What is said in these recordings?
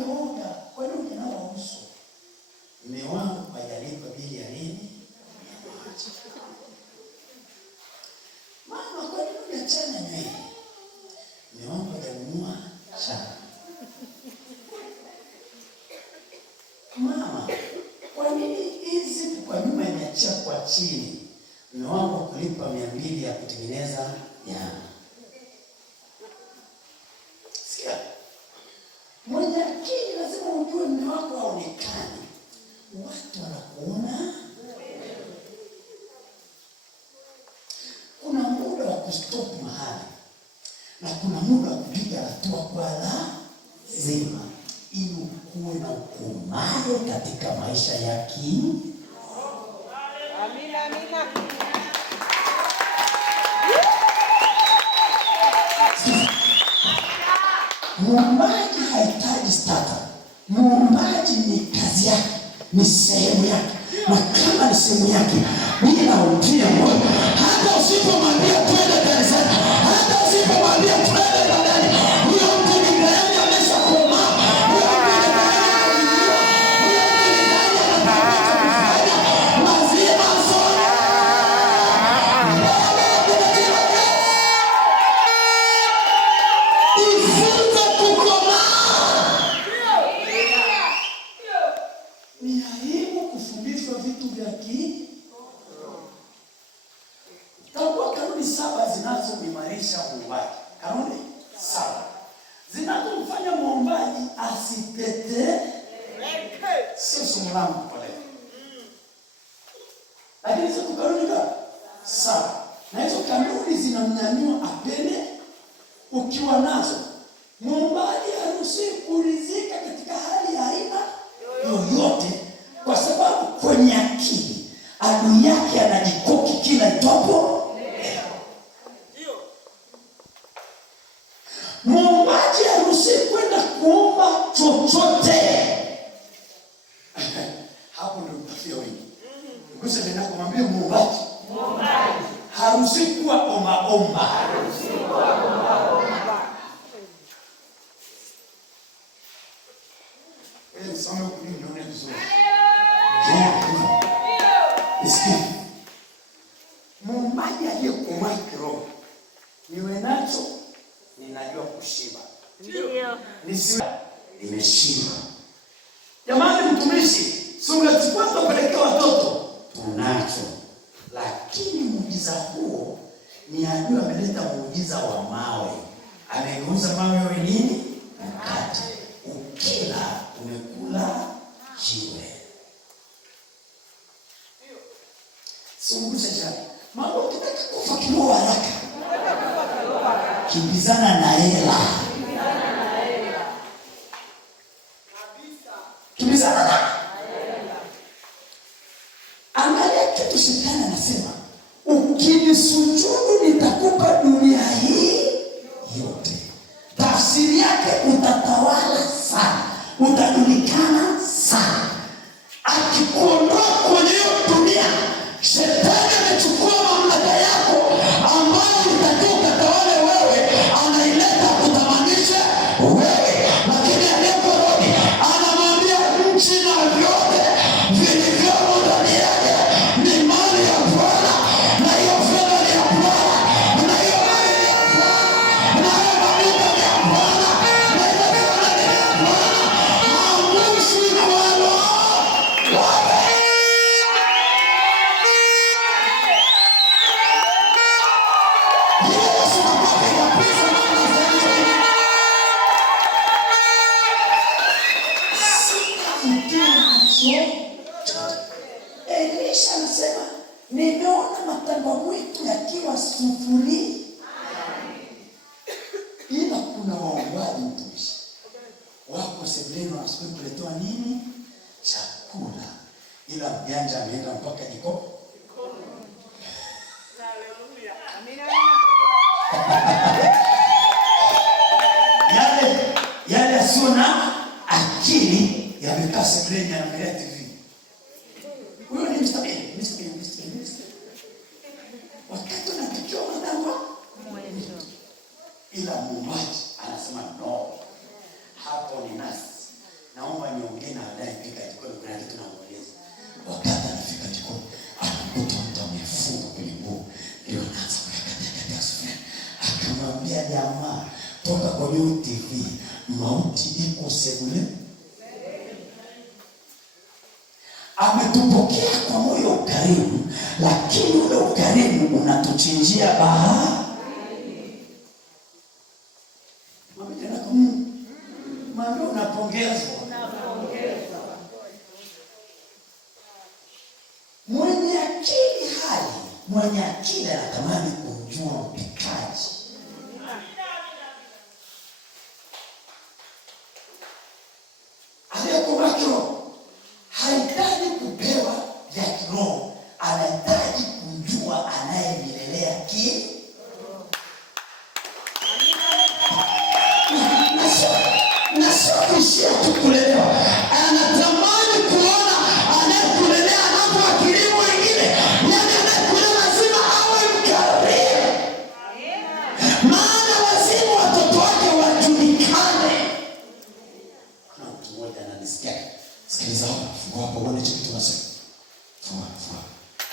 hujaoga, kwa nini unanawa uso? Mume wangu hajalipa bili ya nini? Mama, kwa nini unachana nywele? Mume wangu hajanunua chana. Mama, kwa nini hizi kwa nyuma imeachia kwa chini? Mume wangu kulipa 200 ya kutengeneza nyama. Sikia. Mwenye akili lazima ujue mume wako haonekani. Watu wanakuona. Kuna muda wa kustop mahali na kuna muda wa kupiga hatua kwa lazima ili ukuwe na ukomae katika maisha ya kiroho. Amina, amina. Muombaji hahitaji starter. Muombaji ni kazi yake, ni sehemu yake. Na kama ni sehemu yake, bila utia moyo, hata usipomwambia twende kanisani, hata usipomwambia twende ndani, huyo mtu ni gani ameshakoma? Huyo mtu ni gani anajua? Huyo mtu ni gani anataka kufanya? Lazima asome. Ifunze kukoma. Ni aibu kufundishwa vitu vya kiroho. Kwa kanuni 7 zinazoimarisha muombaji. Kanuni 7 zinazomfanya muombaji asitetereke. Sio somo langu kwa leo. Lakini hizo kanuni 7. Na hizo kanuni zinamnyanyua apende. Ukiwa nazo, muombaji haruhusiwi kuridhika katika hali ya aina yoyote, kwa sababu kwenye akili adui yake anajikoki kila itwapo. Muombaji haruhusiwi kwenda kuomba chochote. Hapo ndio mtafia wengi. Ngoja nenda kumwambia muombaji haruhusiwi kuwa omba. Soma kulini nione vizuri. Isikia. Muombaji aliyekomaa kiroho, niwe nacho ninajua kushiba. Ndio. Nimeshiba. Jamani mtumishi, si unachukua kupelekea watoto? Tunacho. Lakini muujiza huo ni adui ameleta muujiza wa mawe. Amegeuza mawe yawe nini? Mkate. Ukila umekula jiwe. Sungusha jana. Mambo ukitaka kufa kiroho haraka, kimbizana na hela. Kimbizana na hela. Angalia kitu shetani anasema, ukinisujudu nitakupa dunia hii yote. Tafsiri yake utatawala sana, utajulikana sana. Akikuondoa kwenye hiyo dunia, shetani amechukua mamlaka yako ambayo ulitakiwa ukatawale wewe, anaileta kutamanisha wewe. Lakini aliyeporudi anamwambia nchi na vyote vilivyomo ndani yake ni mali ya Bwana, na hiyo fedha ni ya Bwana, na hiyo mali ni ya Bwana, na hiyo maduka ni ya Bwana, na hiyo fedha ni ya Bwana. Hamuishi kwa lolote. Elisha anasema nimeona matamba mwitu yakiwa sufuri. Ila kuna waombaji mtumishi wako sebuleni wanasubiri kuletewa nini? Chakula. Ila mjanja ameenda mpaka jikoni. Haleluya. Amina. Yale asio na akili yamekaa sebuleni anaangalia TV. Huyo ni Mr. Wakati unapikiwa madamba ila muombaji anasema no, hapo ni nasi. niongee na anayepika jikoni, kuna kitu namuuliza. Wakati anafika jikoni, anakuta mtu amefunga kwenye nguo. Ndio anaanza kuyakatakata sufuria. Akamwambia jamaa, toka kwenye TV, mauti iko sebuleni. Ametupokea kwa moyo ukarimu, lakini ule ukarimu unatuchinjia bahari. Mwambie unapongezwa. Mwenye akili hali, mwenye akili anatamani kumjua mpikaji. Aliyekuwa kiroho hahitaji kupewa vya kiroho, anahitaji kumjua anayemlelea kiroho. Na sio kuishia tu kulelewa, anatamani kuona anayekulelea anapoakilimu wengine. Yaani anayekulea lazima awe mkarimu, maana lazima watoto wake wajulikane. Kuna mtu mmoja ananisikia, sikiliza hapa, fungua hapo uone kitu tunasema. Fungua.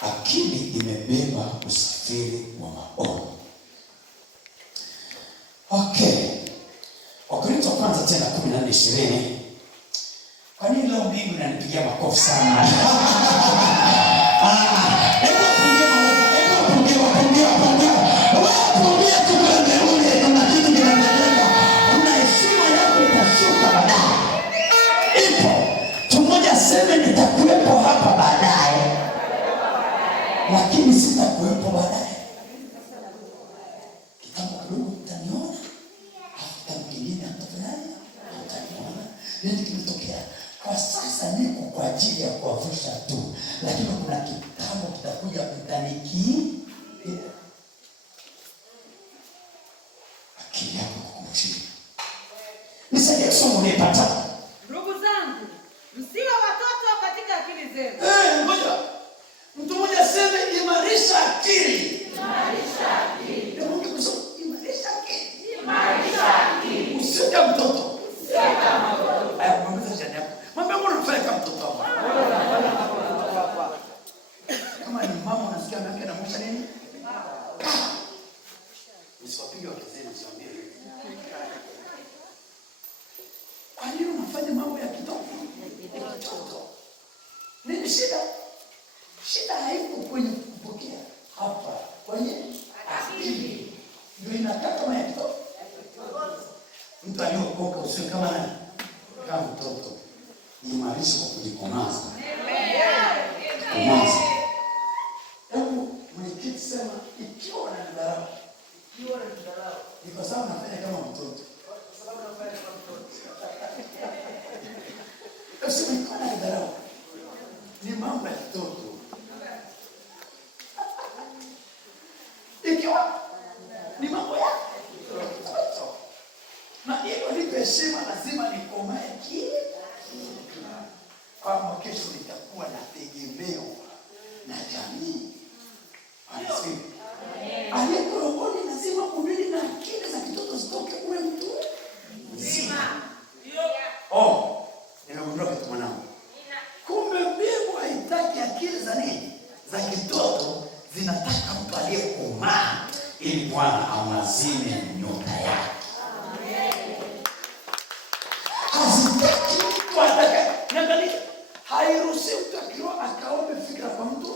Akili imebeba usafiri wa maono. Okay. Wakorintho wa kwanza tena 14:20. Kwa nini leo mbingu inanipigia makofi sana? Hebu pungia tu kwa ule kuna kitu kinaendelea. Kuna heshima yako itashuka baadaye. Ipo. Tumoja aseme nitakuwepo hapa baadaye. Lakini sitakuwepo baadaye. Kitambo kidogo utaniona. Nini kimetokea? Kwa sasa niko kwa ajili ya kuwavusha tu, lakini kuna kitambo kitakuja kutaniki. Akili yako kukumbushia. Nisaidie somo nipata. Ndugu zangu, msiwe watoto katika akili zenu. Ngoja. Mtu mmoja aseme imarisha akili. Imarisha akili. Ndio kusoma imarisha akili. Imarisha akili. Usiwe mtoto. Kama mtoto. Mwambie jana yako. Mwambie mbona unafanya kama mtoto wako? Kama ni mama unasikia mke na mwisha nini? Usiwapige wakizeni usiwaambie. Kwa nini unafanya mambo ya kitoto? Nini shida? Shida haiko kwenye kupokea hapa. Kwenye akili. Ndio inakaa kama ya kitoto. Mtu aliyokoka usiwe kama nani? Kama mtoto. Imarisha kwa kujikomaza. Komaza. Hebu mwenyekiti sema ikiwa unanidharau. Ni kwa sababu nafanya kama mtoto. Useme ikiwa unanidharau. Ni mambo ya kitoto. Ikiwa ni mambo ya kitoto. Na hiyo ni heshima, lazima nikomae kile kwamba kesho nitakuwa na tegemeo na jamii. Aliyeko rohoni lazima kubidi na akili za kitoto zitoke uwe mtu mzima. Nimegundua kitu mwanangu. Kumbe mbingu haitaki akili za nini? Za kitoto, zinataka mtu aliyekomaa ili Bwana amazime nyota yake. Hairuhusi mtu akiwa akaombe fikra kwa mtu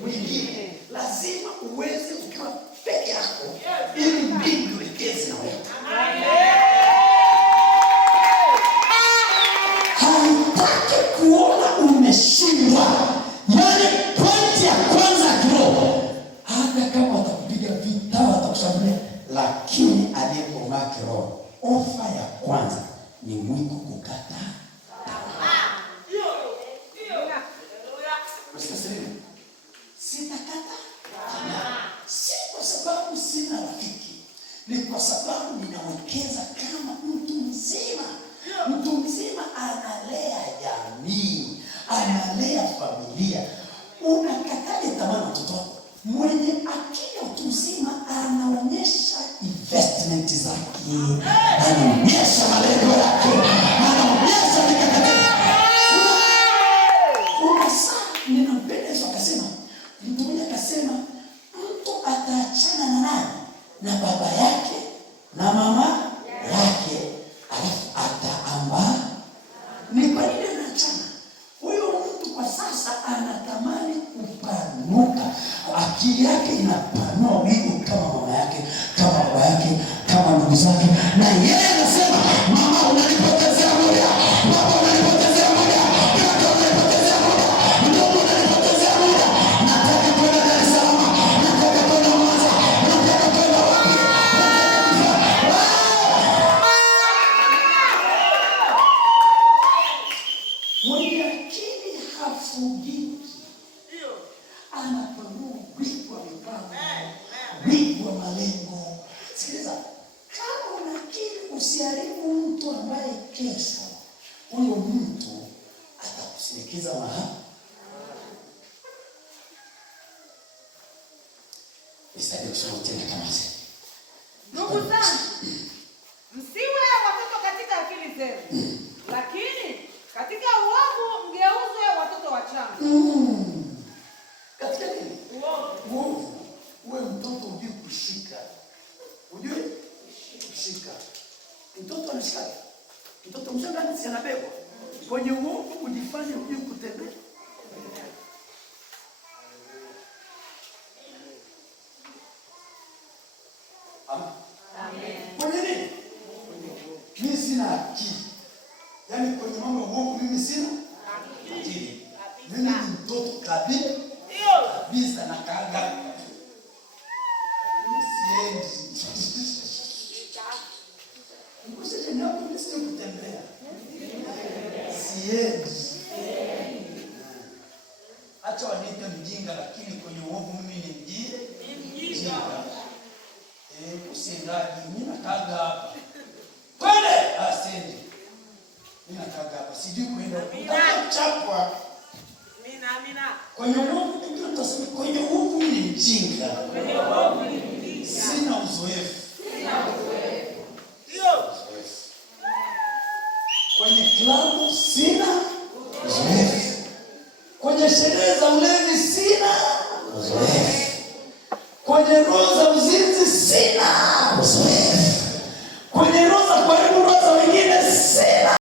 mwingine. Lazima uweze ukiwa peke yako ili mbingu ikeze na wewe. Haitaki kuona umeshindwa. Yaani pointi ya kwanza kiroho. Hata kama watakupiga vita, watakushambulia, lakini aliyekomaa kiroho, ofa ya kwanza ni mwiko kukata. Sitakata. Si kwa sababu sina rafiki, ni kwa sababu ninawekeza kama mtu mzima. Mtu mzima analea jamii, analea familia. Unakataje tamaa watoto wako? Mwenye akili ya mtu mzima anaonyesha investment zake, anaonyesha malengo yake, anaonyesha mikakati. akili yake inapanua wigo kama mama yake, kama baba yake, kama ndugu zake, na yeye anasema mama unanipotezea muda, baba unanipotezea muda, kaka unanipotezea muda, ndugu unanipotezea muda, nataka kwenda Dar es Salaam, nataka kwenda Mwanza, nataka kwenda wapi, mwenye akili hafugiki, anapanua wigo wa mipango, wigo wa malengo. Sikiliza, kama una akili usiharibu mtu ambaye kesho huyo mtu atakusindikiza mahali. Nisaidie kusoma tena kama sasa. Ndugu zangu, msiwe watoto katika akili zenu, lakini katika uovu mgeuzwe watoto wachanga. Katika nini? Uovu. Uwe mtoto ujue kushika. Ujue kushika. Mtoto anashika. Mtoto mchanga si anabebwa. Kwenye uovu ujifanye ujue kutembea. Amen. Kwenye nini? Mimi sina akili. Yaani kwenye mambo ya uovu mimi sina akili. Mimi ni mtoto kabisa. Kabisa na kaga. Siendi. Mkusije nako mimi sio kutembea. Siendi. Acha waniite mjinga, lakini kwenye uovu mimi ni mjinga. Kusindaji, mimi nakaga hapa. Kwende, asiendi. Mimi nakaga hapa. Sijui kuenda kuchapwa. Amina. Kwenye uovu ndio tutasema kwenye uovu mimi ni mjinga. Kwenye uovu ni mjinga. Sina uzoefu. Ndio. Kwenye klabu sina uzoefu. Kwenye sherehe za ulevi sina uzoefu. Kwenye roho za uzinzi sina uzoefu. Kwenye roho